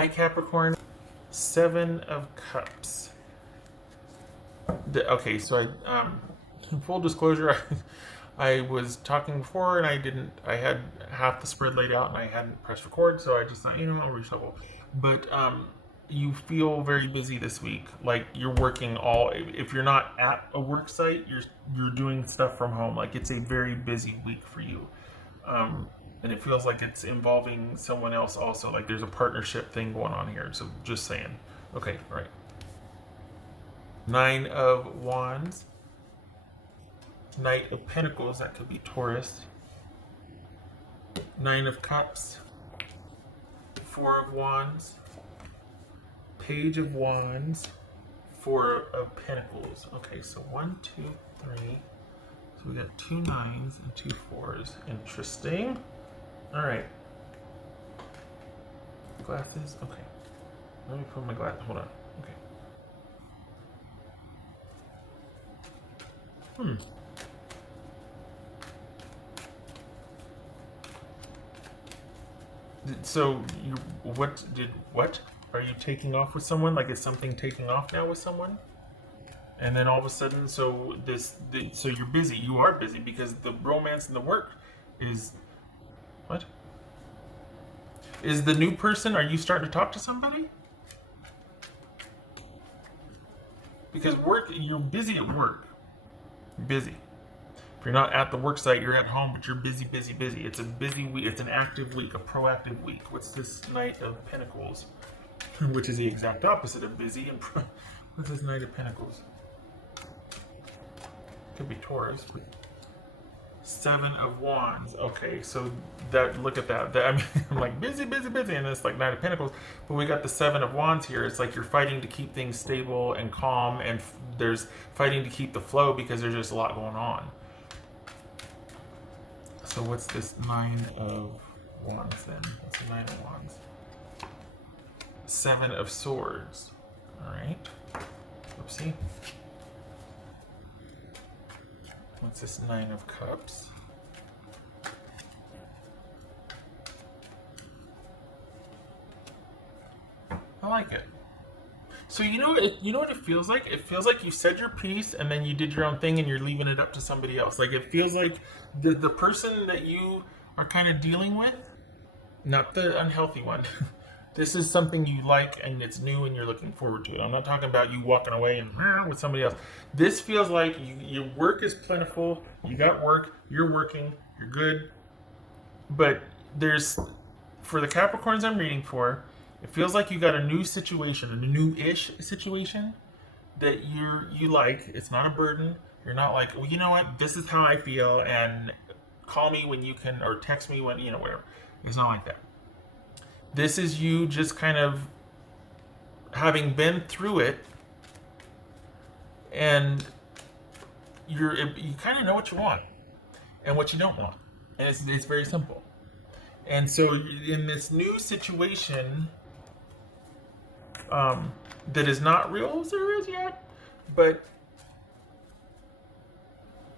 Hi Capricorn, Seven of Cups. Okay, so full disclosure, I was talking before and I had half the spread laid out and I hadn't pressed record, so I just thought, I'll reshuffle. But you feel very busy this week. Like you're working if you're not at a work site, you're doing stuff from home. Like it's a very busy week for you. And it feels like it's involving someone else also. Like there's a partnership thing going on here. So just saying. Okay, all right. Nine of Wands. Knight of Pentacles, that could be Taurus. Nine of Cups. Four of Wands. Page of Wands. Four of Pentacles. Okay, so 1, 2, 3. So we got 2 nines and 2 fours. Interesting. All right. Glasses. Okay. Let me put my glasses. Hold on. Okay. So what? Are you taking off with someone? Like is something taking off now with someone? And then all of a sudden, so you're busy. You are busy because the romance and the work is what? Is the new person? Are you starting to talk to somebody? Because you're busy at work. You're busy. If you're not at the work site, you're at home, but you're busy, busy, busy. It's a busy week. It's an active week, a proactive week. What's this Knight of Pentacles? Which is the exact opposite of busy. And what's this Knight of Pentacles? Could be Taurus. But Seven of Wands. Okay, so look at that. I mean, I'm like busy, busy, busy, and it's like Knight of Pentacles. But we got the Seven of Wands here. It's like you're fighting to keep things stable and calm, and there's fighting to keep the flow because there's just a lot going on. So what's this Nine of Wands then? What's the Nine of Wands? Seven of Swords. All right. Oopsie. What's this Nine of Cups? I like it. So you know what it feels like? It feels like you said your piece and then you did your own thing and you're leaving it up to somebody else. Like it feels like the person that you are kind of dealing with, not the unhealthy one. This is something you like and it's new and you're looking forward to it. I'm not talking about you walking away and with somebody else. This feels like your work is plentiful. You got work. You're working. You're good. But for the Capricorns I'm reading for, it feels like you got a new situation, a new-ish situation that you like. It's not a burden. You're not like, well, you know what? This is how I feel, and call me when you can, or text me when, whatever. It's not like that. This is you just kind of having been through it, and you kind of know what you want and what you don't want, and it's very simple. And so in this new situation, that is not real serious yet, but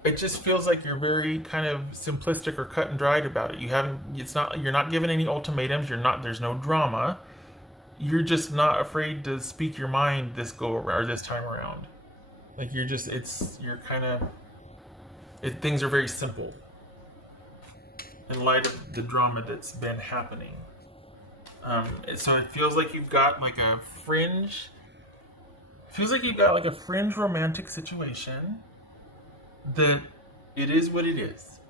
it just feels like you're very kind of simplistic or cut and dried about it. You're not given any ultimatums. There's no drama. You're just not afraid to speak your mind this time around. Like things are very simple in light of the drama that's been happening. So it feels like you've got like a fringe. Feels like you've got like a fringe romantic situation that it is what it is,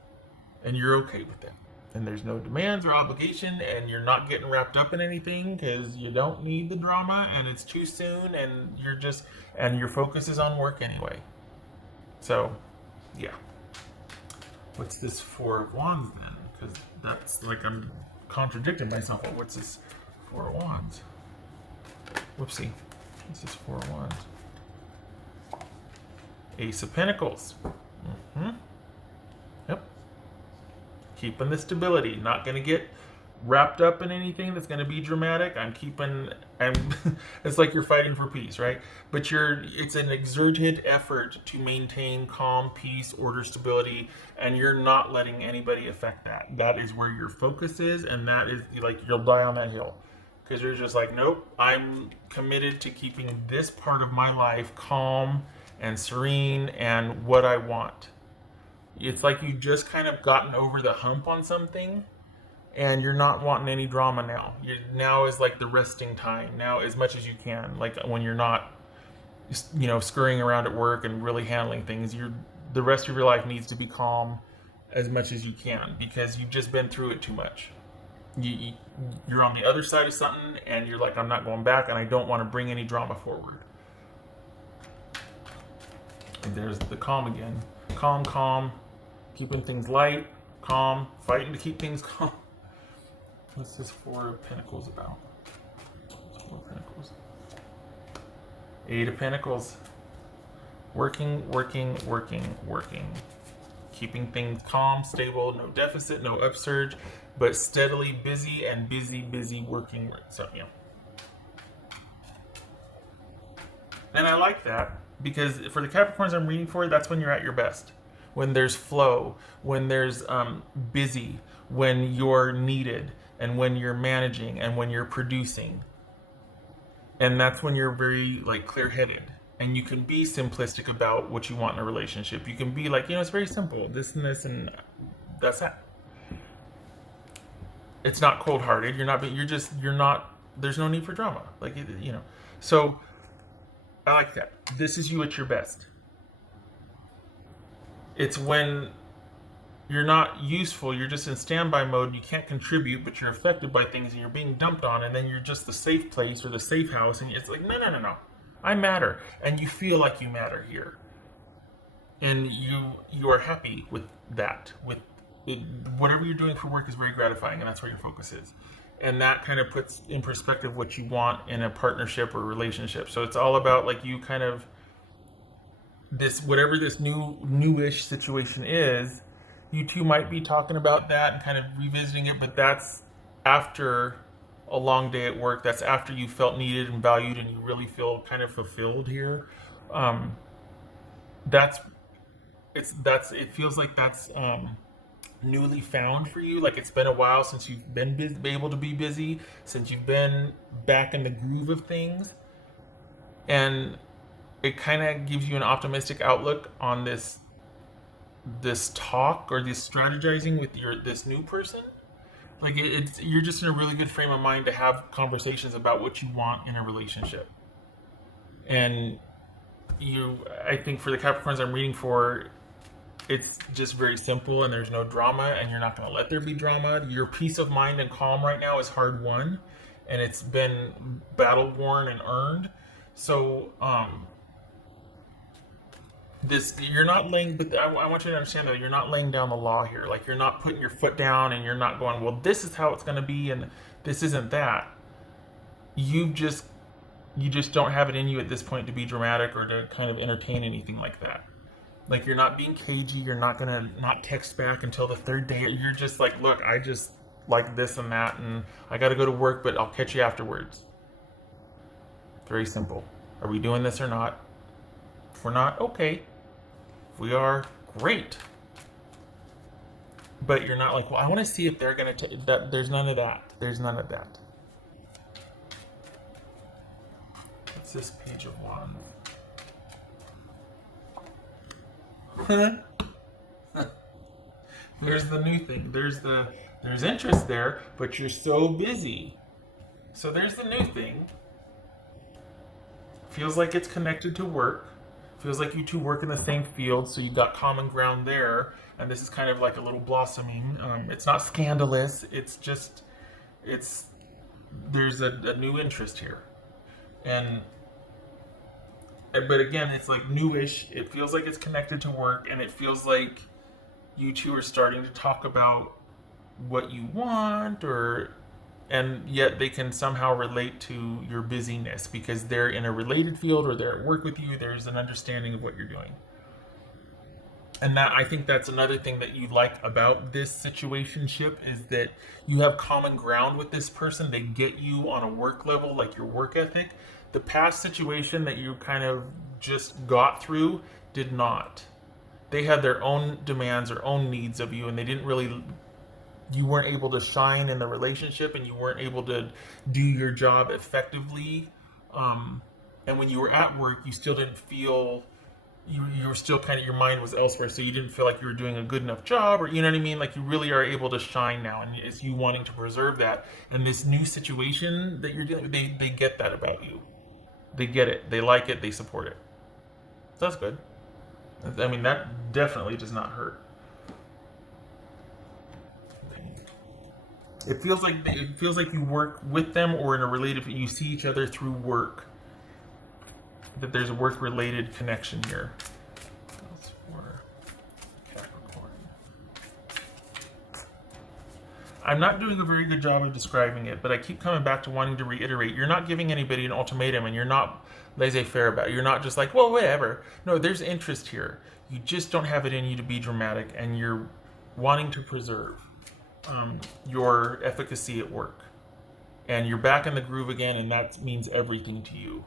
and you're okay with that. And there's no demands or obligation, and you're not getting wrapped up in anything because you don't need the drama, and it's too soon, and your focus is on work anyway. So, yeah. What's this Four of Wands then? Because that's like I'm contradicting myself. What's this Four of Wands? Whoopsie. What's this Four of Wands? Ace of Pentacles. Yep. Keeping the stability. Not going to get wrapped up in anything that's going to be dramatic. It's like you're fighting for peace, right? But it's an exerted effort to maintain calm, peace, order, stability, and you're not letting anybody affect that. That is where your focus is, and that is like you'll die on that hill because you're just like, nope, I'm committed to keeping this part of my life calm and serene and what I want. It's like you just kind of gotten over the hump on something, and you're not wanting any drama now. Now is like the resting time. Now, as much as you can, like when you're not, scurrying around at work and really handling things. The rest of your life needs to be calm as much as you can, because you've just been through it too much. You're on the other side of something, and you're like, I'm not going back, and I don't want to bring any drama forward. And there's the calm again. Calm, calm, keeping things light, calm, fighting to keep things calm. What's this Four of Pentacles about? Four of Pentacles. Eight of Pentacles. Working, working, working, working. Keeping things calm, stable, no deficit, no upsurge, but steadily busy and busy working. So, And I like that, because for the Capricorns I'm reading for, that's when you're at your best. When there's flow, when there's busy, when you're needed, and when you're managing, and when you're producing. And that's when you're very clear-headed, and you can be simplistic about what you want in a relationship. You can be like, it's very simple, this and this, and that's that. It's not cold-hearted. You're not. There's no need for drama. So I like that. This is you at your best. It's when you're not useful, you're just in standby mode, you can't contribute, but you're affected by things and you're being dumped on, and then you're just the safe place or the safe house, and it's like, no. I matter. And you feel like you matter here. And you are happy with that. With whatever you're doing for work is very gratifying, and that's where your focus is. And that kind of puts in perspective what you want in a partnership or relationship. So it's all about you kind of whatever this newish situation is, you two might be talking about that and kind of revisiting it, but that's after a long day at work. That's after you felt needed and valued and you really feel kind of fulfilled here. It feels like that's newly found for you. Like it's been a while since you've been able to be busy, since you've been back in the groove of things. And it kind of gives you an optimistic outlook on this talk or this strategizing with this new person. You're just in a really good frame of mind to have conversations about what you want in a relationship. And I think for the Capricorns I'm reading for, it's just very simple and there's no drama, and you're not going to let there be drama. Your peace of mind and calm right now is hard won, and it's been battle worn and earned. So you're not laying, but I want you to understand that you're not laying down the law here. Like you're not putting your foot down and you're not going, well, this is how it's going to be and this isn't that. You just don't have it in you at this point to be dramatic or to kind of entertain anything like that. Like you're not being cagey. You're not going to not text back until the third day. You're just like, look, I just like this and that, and I got to go to work, but I'll catch you afterwards. Very simple. Are we doing this or not? If we're not, okay. If we are, great. But you're not like, well, I want to see if they're going to that. There's none of that. There's none of that. What's this Page of Wands? There's the new thing. There's interest there, but you're so busy. So there's the new thing. Feels like it's connected to work. Feels like you two work in the same field, so you got common ground there. And this is kind of like a little blossoming. It's not scandalous. It's just, there's a new interest here. But again, it's like newish. It feels like it's connected to work, and it feels like you two are starting to talk about what you want, and yet they can somehow relate to your busyness because they're in a related field or they're at work with you. There's an understanding of what you're doing. And I think that's another thing that you like about this situationship is that you have common ground with this person. They get you on a work level, like your work ethic. The past situation that you kind of just got through did not. They had their own demands, their own needs of you, and they didn't really you weren't able to shine in the relationship and you weren't able to do your job effectively. And when you were at work, you still didn't feel, you were still kind of, your mind was elsewhere, so you didn't feel like you were doing a good enough job, or you know what I mean? Like, you really are able to shine now, and it's you wanting to preserve that. And this new situation that you're dealing with, they get that about you. They get it. They like it. They support it. So that's good. I mean, that definitely does not hurt. It feels like you work with them or in a related. You see each other through work. That there's a work-related connection here. That's for Capricorn. I'm not doing a very good job of describing it, but I keep coming back to wanting to reiterate. You're not giving anybody an ultimatum, and you're not laissez-faire about it. You're not just like, well, whatever. No, there's interest here. You just don't have it in you to be dramatic, and you're wanting to preserve your efficacy at work. And you're back in the groove again, and that means everything to you.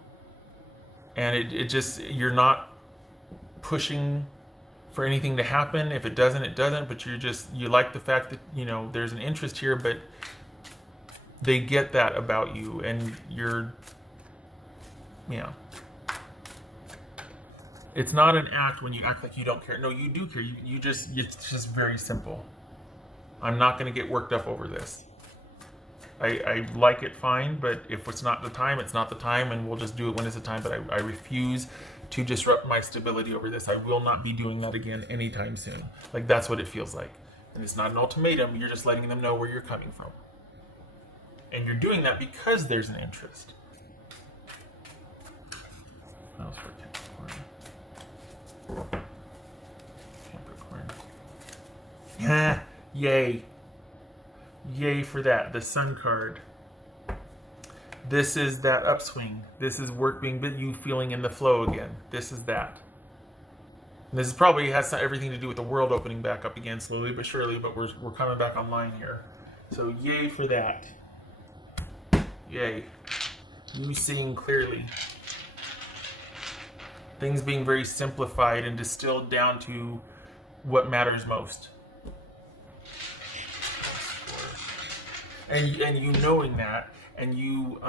And it just, you're not pushing for anything to happen. If it doesn't, it doesn't. But you like the fact that, there's an interest here, but they get that about you, and it's not an act when you act like you don't care. No, you do care. It's just very simple. I'm not going to get worked up over this. I like it fine, but if it's not the time, it's not the time, and we'll just do it when it's the time. But I refuse to disrupt my stability over this. I will not be doing that again anytime soon. Like, that's what it feels like. And it's not an ultimatum. You're just letting them know where you're coming from. And you're doing that because there's an interest. That was for Capricorn. Capricorn. Yay. Yay for that. The Sun card. This is that upswing. This is work being, you feeling in the flow again. This is that. And this is probably has everything to do with the world opening back up again, slowly but surely, but we're coming back online here. So yay for that. Yay. You seeing clearly. Things being very simplified and distilled down to what matters most. And you knowing that, and you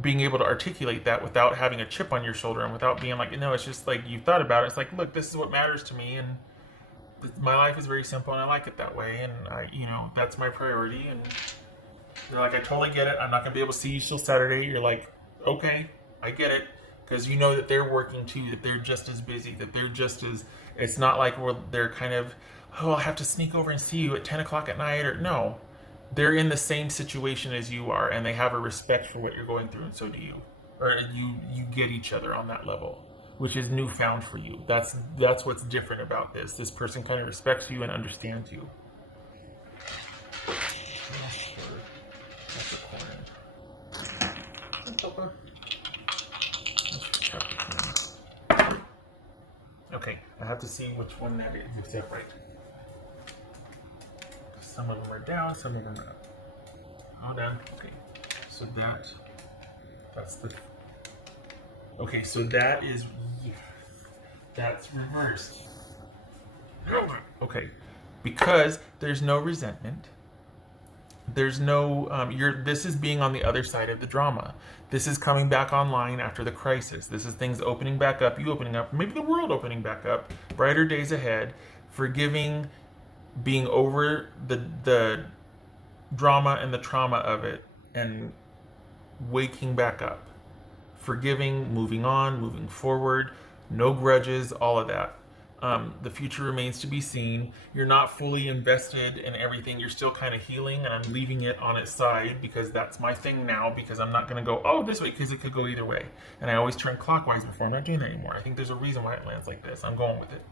being able to articulate that without having a chip on your shoulder, and without being like, no, it's just like, you've thought about it. It's like, look, this is what matters to me, and my life is very simple, and I like it that way, and that's my priority. And they're like, I totally get it. I'm not gonna be able to see you till Saturday. You're like, okay, I get it, because you know that they're working too, that they're just as busy, that they're just as. It's not like they're kind of, oh, I'll have to sneak over and see you at 10 o'clock at night, or no. They're in the same situation as you are, and they have a respect for what you're going through, and so do you. Or you get each other on that level, which is newfound for you. That's what's different about this. This person kind of respects you and understands you. Okay, I have to see which one that is. Is that right? Some of them are down, some of them are up. All down. Okay. So that's the. Okay, so that's reversed. Okay, because there's no resentment. There's no this is being on the other side of the drama. This is coming back online after the crisis. This is things opening back up, you opening up, maybe the world opening back up, brighter days ahead, forgiving, being over the drama and the trauma of it, and waking back up, forgiving, moving on, moving forward, no grudges, all of that. The future remains to be seen. You're not fully invested in everything. You're still kind of healing, and I'm leaving it on its side because that's my thing now, because I'm not going to go, oh, this way, because it could go either way. And I always turn clockwise before. I'm not doing that anymore. I think there's a reason why it lands like this. I'm going with it.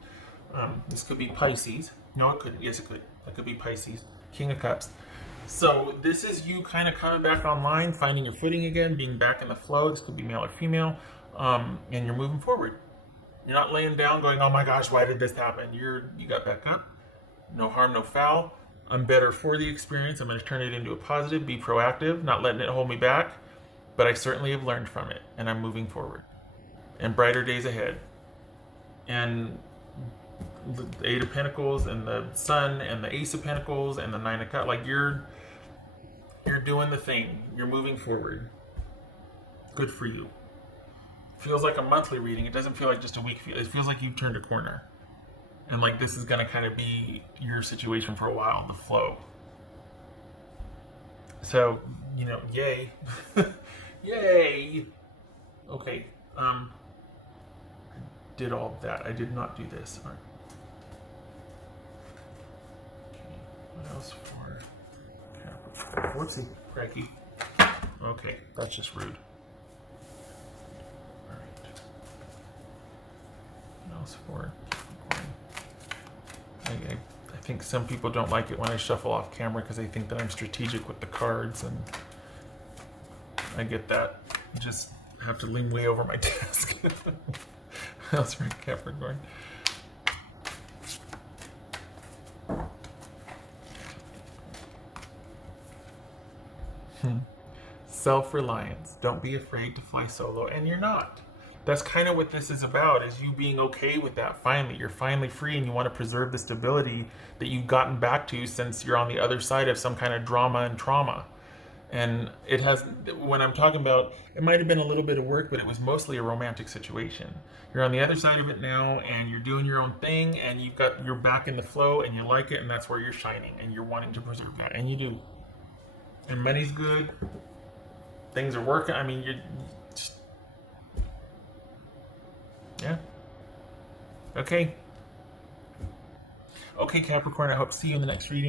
This could be Pisces. No, it couldn't. Yes, it could. That could be Pisces. King of Cups. So this is you kind of coming back online, finding your footing again, being back in the flow. This could be male or female, and you're moving forward. You're not laying down going, oh my gosh, why did this happen? You got back up. No harm, no foul. I'm better for the experience. I'm going to turn it into a positive, be proactive, not letting it hold me back. But I certainly have learned from it, and I'm moving forward. And brighter days ahead. And the Eight of Pentacles and the Sun and the Ace of Pentacles and the Nine of Cups. Like you're doing the thing. You're moving forward. Good for you. Feels like a monthly reading. It doesn't feel like just a week. It feels like you've turned a corner. And like this is going to kind of be your situation for a while, the flow. So, you know, yay. Yay. Okay. Did all of that. I did not do this. All right. Okay. What else for Capricorn? Whoopsie. Cracky. Okay. That's just rude. All right. What else for Capricorn? I think some people don't like it when I shuffle off camera because they think that I'm strategic with the cards, and I get that. I just have to lean way over my desk. What else for Capricorn? Self-reliance. Don't be afraid to fly solo, and you're not. That's kind of what this is about, is you being okay with that finally. You're finally free and you want to preserve the stability that you've gotten back to since you're on the other side of some kind of drama and trauma. And it has, when I'm talking about, it might have been a little bit of work, but it was mostly a romantic situation. You're on the other side of it now and you're doing your own thing and you're back in the flow and you like it, and that's where you're shining and you're wanting to preserve that, and you do. And money's good. Things are working. I mean, you're just, yeah. Okay. Okay, Capricorn, I hope to see you in the next reading.